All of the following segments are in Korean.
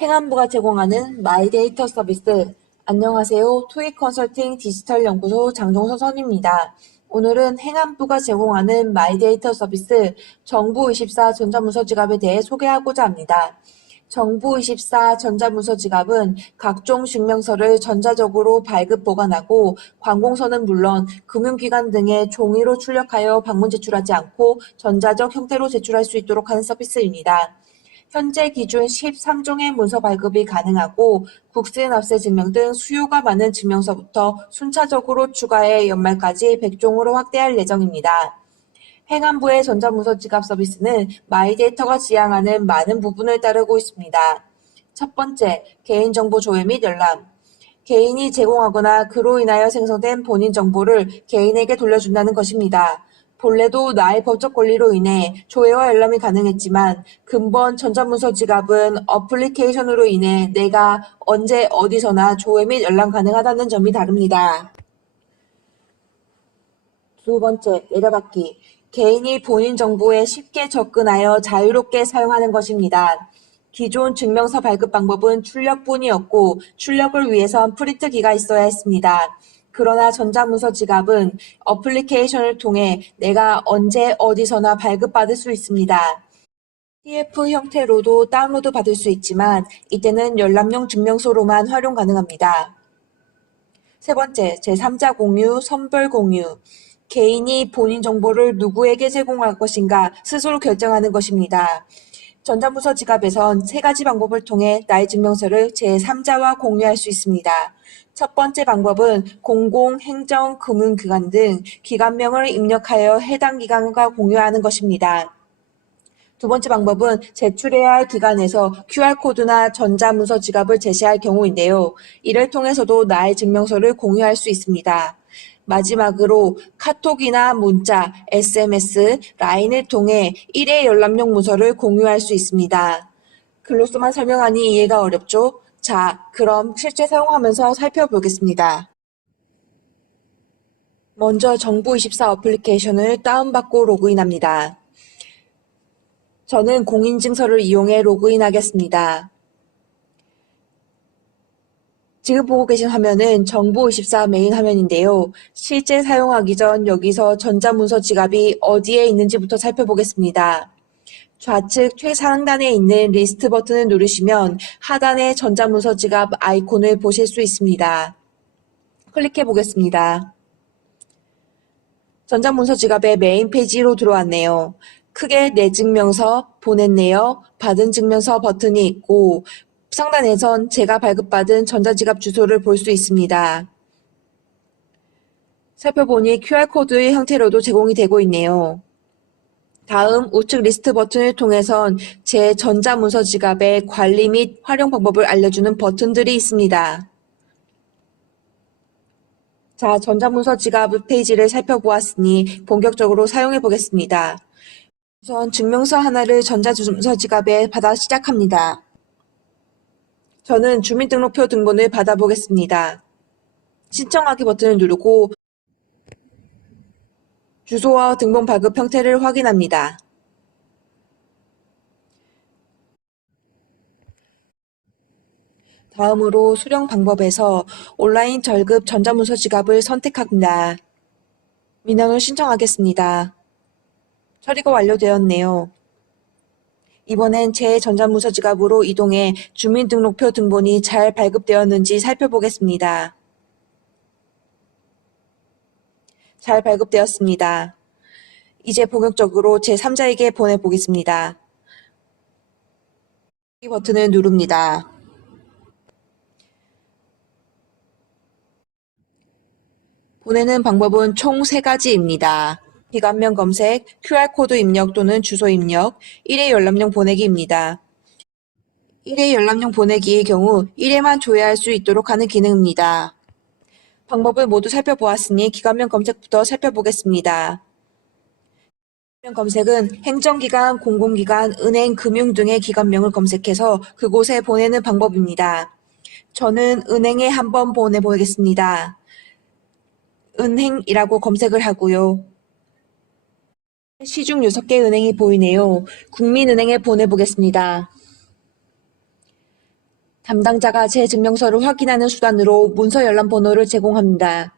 행안부가 제공하는 마이데이터 서비스. 안녕하세요. 토익 컨설팅 디지털 연구소 장종선 선임입니다. 오늘은 행안부가 제공하는 마이데이터 서비스 정부24 전자문서 지갑에 대해 소개하고자 합니다. 정부24 전자문서 지갑은 각종 증명서를 전자적으로 발급 보관하고 관공서는 물론 금융기관 등에 종이로 출력하여 방문 제출하지 않고 전자적 형태로 제출할 수 있도록 하는 서비스입니다. 현재 기준 13종의 문서 발급이 가능하고 국세납세 증명 등 수요가 많은 증명서부터 순차적으로 추가해 연말까지 100종으로 확대할 예정입니다. 행안부의 전자문서 지갑 서비스는 마이데이터가 지향하는 많은 부분을 따르고 있습니다. 첫 번째, 개인정보 조회 및 열람. 개인이 제공하거나 그로 인하여 생성된 본인 정보를 개인에게 돌려준다는 것입니다. 본래도 나의 법적 권리로 인해 조회와 열람이 가능했지만 근본 전자문서 지갑은 어플리케이션으로 인해 내가 언제 어디서나 조회 및 열람 가능하다는 점이 다릅니다. 두 번째, 내려받기. 개인이 본인 정보에 쉽게 접근하여 자유롭게 사용하는 것입니다. 기존 증명서 발급 방법은 출력뿐이었고 출력을 위해선 프린트기가 있어야 했습니다. 그러나 전자문서 지갑은 어플리케이션을 통해 내가 언제 어디서나 발급받을 수 있습니다. PDF 형태로도 다운로드 받을 수 있지만 이때는 열람용 증명서로만 활용 가능합니다. 세 번째, 제3자 공유, 선별 공유. 개인이 본인 정보를 누구에게 제공할 것인가 스스로 결정하는 것입니다. 전자문서 지갑에선 세 가지 방법을 통해 나의 증명서를 제3자와 공유할 수 있습니다. 첫 번째 방법은 공공, 행정, 금융기관 등 기관명을 입력하여 해당 기관과 공유하는 것입니다. 두 번째 방법은 제출해야 할 기관에서 QR코드나 전자문서 지갑을 제시할 경우인데요. 이를 통해서도 나의 증명서를 공유할 수 있습니다. 마지막으로 카톡이나 문자, SMS, 라인을 통해 일회 열람용 문서를 공유할 수 있습니다. 글로서만 설명하니 이해가 어렵죠? 자, 그럼 실제 사용하면서 살펴보겠습니다. 먼저 정부24 어플리케이션을 다운받고 로그인합니다. 저는 공인증서를 이용해 로그인하겠습니다. 지금 보고 계신 화면은 정부24 메인 화면인데요. 실제 사용하기 전 여기서 전자문서 지갑이 어디에 있는지부터 살펴보겠습니다. 좌측 최상단에 있는 리스트 버튼을 누르시면 하단에 전자문서 지갑 아이콘을 보실 수 있습니다. 클릭해 보겠습니다. 전자문서 지갑의 메인 페이지로 들어왔네요. 크게 내 증명서, 보냈네요, 받은 증명서 버튼이 있고 상단에선 제가 발급받은 전자지갑 주소를 볼 수 있습니다. 살펴보니 QR코드의 형태로도 제공이 되고 있네요. 다음 우측 리스트 버튼을 통해선 제 전자문서 지갑의 관리 및 활용 방법을 알려주는 버튼들이 있습니다. 자, 전자문서 지갑 페이지를 살펴보았으니 본격적으로 사용해 보겠습니다. 우선 증명서 하나를 전자문서 지갑에 받아 시작합니다. 저는 주민등록표 등본을 받아보겠습니다. 신청하기 버튼을 누르고 주소와 등본 발급 형태를 확인합니다. 다음으로 수령 방법에서 온라인 절급 전자문서 지갑을 선택합니다. 민원을 신청하겠습니다. 처리가 완료되었네요. 이번엔 제 전자문서 지갑으로 이동해 주민등록표 등본이 잘 발급되었는지 살펴보겠습니다. 잘 발급되었습니다. 이제 본격적으로 제3자에게 보내보겠습니다. 이 버튼을 누릅니다. 보내는 방법은 총 3가지입니다. 기관명 검색, QR코드 입력 또는 주소 입력, 1회 열람용 보내기입니다. 1회 열람용 보내기의 경우 1회만 조회할 수 있도록 하는 기능입니다. 방법을 모두 살펴보았으니 기관명 검색부터 살펴보겠습니다. 기관명 검색은 행정기관, 공공기관, 은행, 금융 등의 기관명을 검색해서 그곳에 보내는 방법입니다. 저는 은행에 한번 보내보겠습니다. 은행이라고 검색을 하고요. 시중 6개 은행이 보이네요. 국민은행에 보내보겠습니다. 담당자가 제 증명서를 확인하는 수단으로 문서 열람 번호를 제공합니다.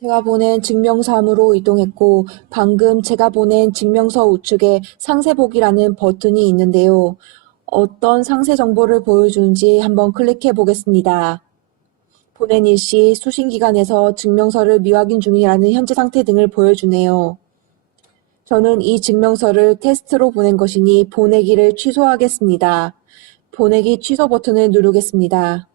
제가 보낸 증명사무로 이동했고 방금 제가 보낸 증명서 우측에 상세보기라는 버튼이 있는데요. 어떤 상세 정보를 보여주는지 한번 클릭해 보겠습니다. 보낸 일시 수신기관에서 증명서를 미확인 중이라는 현재 상태 등을 보여주네요. 저는 이 증명서를 테스트로 보낸 것이니 보내기를 취소하겠습니다. 보내기 취소 버튼을 누르겠습니다.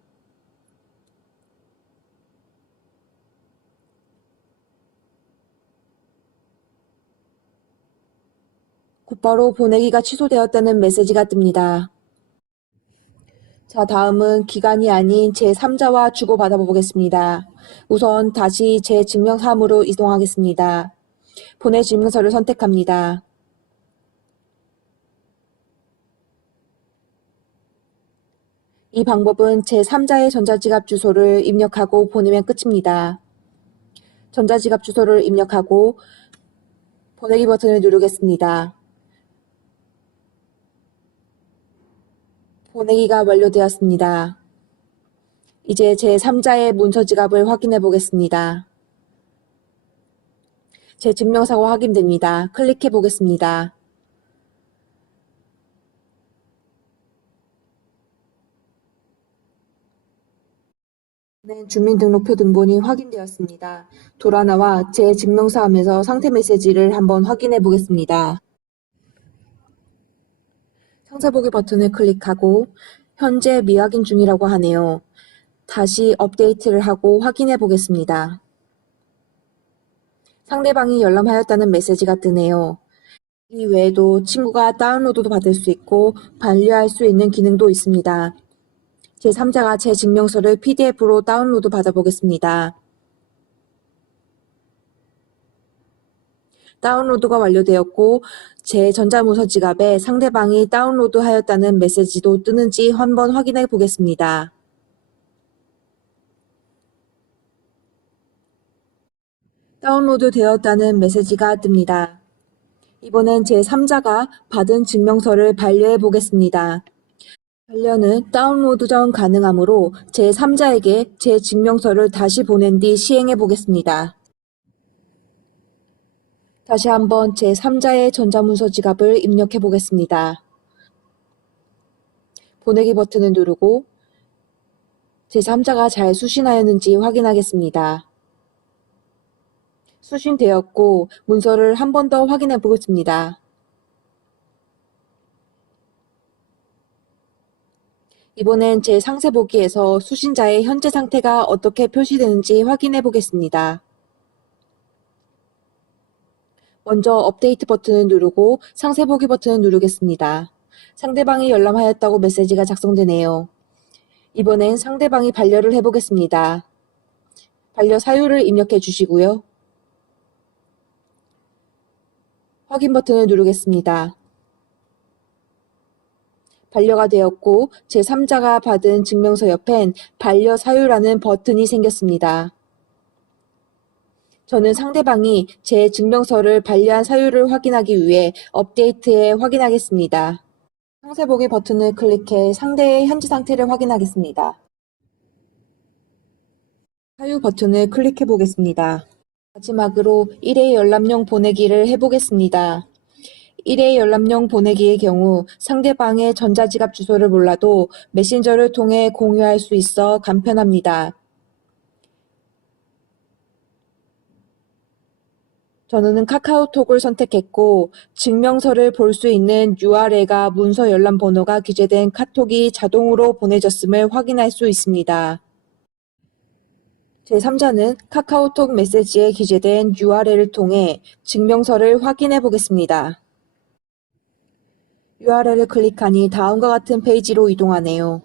곧바로 보내기가 취소되었다는 메시지가 뜹니다. 자, 다음은 기관이 아닌 제3자와 주고받아 보겠습니다. 우선 다시 제 증명사무로 이동하겠습니다. 보내 증명서를 선택합니다. 이 방법은 제3자의 전자지갑 주소를 입력하고 보내면 끝입니다. 전자지갑 주소를 입력하고 보내기 버튼을 누르겠습니다. 보내기가 완료되었습니다. 이제 제3자의 문서지갑을 확인해 보겠습니다. 제 증명사가 확인됩니다. 클릭해 보겠습니다. 주민등록표 등본이 확인되었습니다. 돌아나와 제 증명사함에서 상태 메시지를 한번 확인해 보겠습니다. 상세보기 버튼을 클릭하고 현재 미확인 중이라고 하네요. 다시 업데이트를 하고 확인해 보겠습니다. 상대방이 열람하였다는 메시지가 뜨네요. 이 외에도 친구가 다운로드도 받을 수 있고 반려할 수 있는 기능도 있습니다. 제3자가 제 증명서를 PDF로 다운로드 받아보겠습니다. 다운로드가 완료되었고 제 전자문서 지갑에 상대방이 다운로드하였다는 메시지도 뜨는지 한번 확인해 보겠습니다. 다운로드 되었다는 메시지가 뜹니다. 이번엔 제3자가 받은 증명서를 반려해 보겠습니다. 반려는 다운로드 전 가능하므로 제3자에게 제 증명서를 다시 보낸 뒤 시행해 보겠습니다. 다시 한번 제3자의 전자문서 지갑을 입력해 보겠습니다. 보내기 버튼을 누르고 제3자가 잘 수신하였는지 확인하겠습니다. 수신되었고 문서를 한 번 더 확인해 보겠습니다. 이번엔 제 상세 보기에서 수신자의 현재 상태가 어떻게 표시되는지 확인해 보겠습니다. 먼저 업데이트 버튼을 누르고 상세 보기 버튼을 누르겠습니다. 상대방이 열람하였다고 메시지가 작성되네요. 이번엔 상대방이 반려를 해보겠습니다. 반려 사유를 입력해 주시고요. 확인 버튼을 누르겠습니다. 반려가 되었고 제3자가 받은 증명서 옆엔 반려 사유라는 버튼이 생겼습니다. 저는 상대방이 제 증명서를 반려한 사유를 확인하기 위해 업데이트에 확인하겠습니다. 상세 보기 버튼을 클릭해 상대의 현재 상태를 확인하겠습니다. 사유 버튼을 클릭해 보겠습니다. 마지막으로 1회 열람용 보내기를 해보겠습니다. 1회 열람용 보내기의 경우 상대방의 전자지갑 주소를 몰라도 메신저를 통해 공유할 수 있어 간편합니다. 저는 카카오톡을 선택했고 증명서를 볼 수 있는 URL과 문서 열람 번호가 기재된 카톡이 자동으로 보내졌음을 확인할 수 있습니다. 제3자는 카카오톡 메시지에 기재된 URL을 통해 증명서를 확인해 보겠습니다. URL을 클릭하니 다음과 같은 페이지로 이동하네요.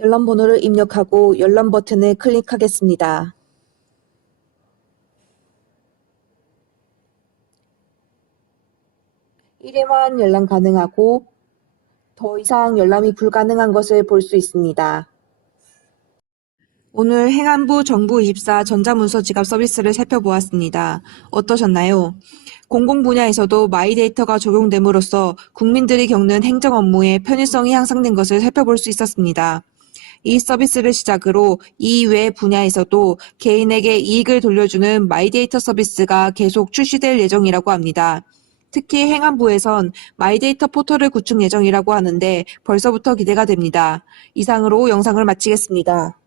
열람 번호를 입력하고 열람 버튼을 클릭하겠습니다. (1회만) 열람 가능하고 더 이상 열람이 불가능한 것을 볼 수 있습니다. 오늘 행안부 정부24 전자문서 지갑 서비스를 살펴보았습니다. 어떠셨나요? 공공 분야에서도 마이데이터가 적용됨으로써 국민들이 겪는 행정 업무의 편의성이 향상된 것을 살펴볼 수 있었습니다. 이 서비스를 시작으로 이외 분야에서도 개인에게 이익을 돌려주는 마이데이터 서비스가 계속 출시될 예정이라고 합니다. 특히 행안부에선 마이데이터 포털을 구축 예정이라고 하는데 벌써부터 기대가 됩니다. 이상으로 영상을 마치겠습니다.